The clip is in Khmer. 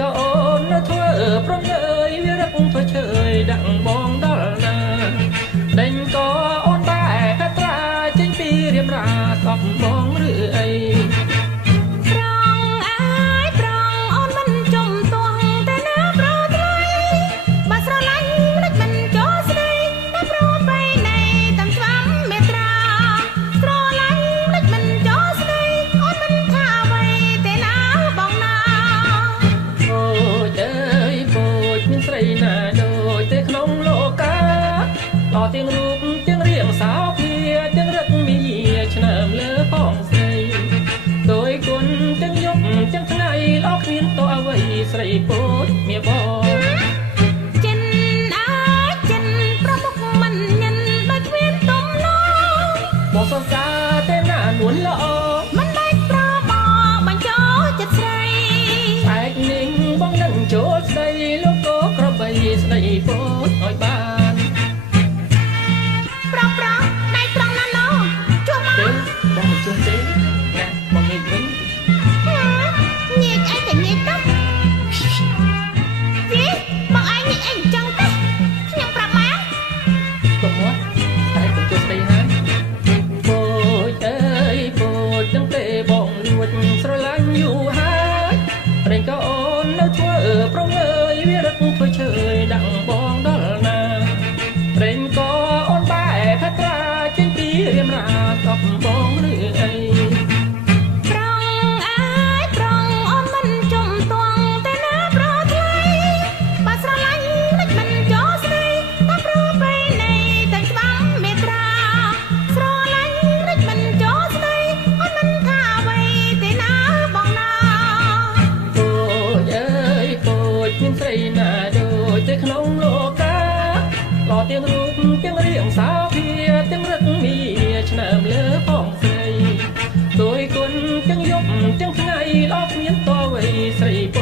ក៏អូននៅធ្វើប្រងើយវារឹកធ្វើឈើដាក់បងដល់ណាដេញក៏អូនបែកត្រាចេញពីរៀបរាកប់បងឬអីប្រងអើយប្រងអូនមិនចំទាស់តែណាប្រថ្លៃបើស្រឡាញ់មិនមិនចូលស្ដីតែប្របីនៃតាមស្វាមមេត្រាស្រឡាញ់មិនមិនចូលស្ដីអូនមិនថាអ្វីទេណាបងណាអូយអើយពោចមានស្រីណាដូចទេក្នុងលោកាតទាំងរូបទាំងរៀងសោភាទាំងរឹកមីឆ្នើមលើផងស្រីដោយគុណទាំងយប់ទាំងថ្ងៃល្អគ្មានតអ្វីស្រីពោចមាបងចិនអើយចិនប្រមុខមិនញិនដូចគ្មានទំនងបងសរសើរតែណានួនល្អមិនបាច់ប្របបញ្ចោចិត្តស្រីស្អែកនាងបងនឹងចូលស្ដីលោកក៏ក្របីស្ដីពោចឲ្យបានប្រដៃត្រង់ណាណោជួបមកទេបងមិនជួបទេណាបងងាយវិញញៀកអីតែញៀកទៅយីបងឯងញៀកអីអញ្ចឹងទេខ្ញុំប្រាប់មកកុំមកតែទៅជួបស្ដីណាពោចអើយពោចនឹងទេបងលួចស្រឡាញ់យូរហើយព្រេងក៏អូននៅធ្វើប្រងើយវារឹកធ្វើឈើដាក់បងដល់ណាព្រេងក៏អូនបែកត្រាចេញពីរៀមរាកប់បងឬអីប្រងអើយប្រងអូនមិនចំទាស់តែណាប្រថ្លៃបើស្រឡាញ់មិនមិនចូលស្ដីតែប្របីនៃទាំងស្វាមមេត្រាស្រឡាញ់មិនមិនចូលស្ដីអូនមិនថាអ្វីទេណាបងណាពោចអើយពោចមានស្រីណាដូចទេក្នុងលោកាក៏ទាំងរូបទាំងរៀងសោភាទាំងរឹកមីឆ្នើមលើផងស្រីដោយគុណទាំងយប់ទាំងថ្ងៃល្អគ្មានតអ្វីស្រីពោ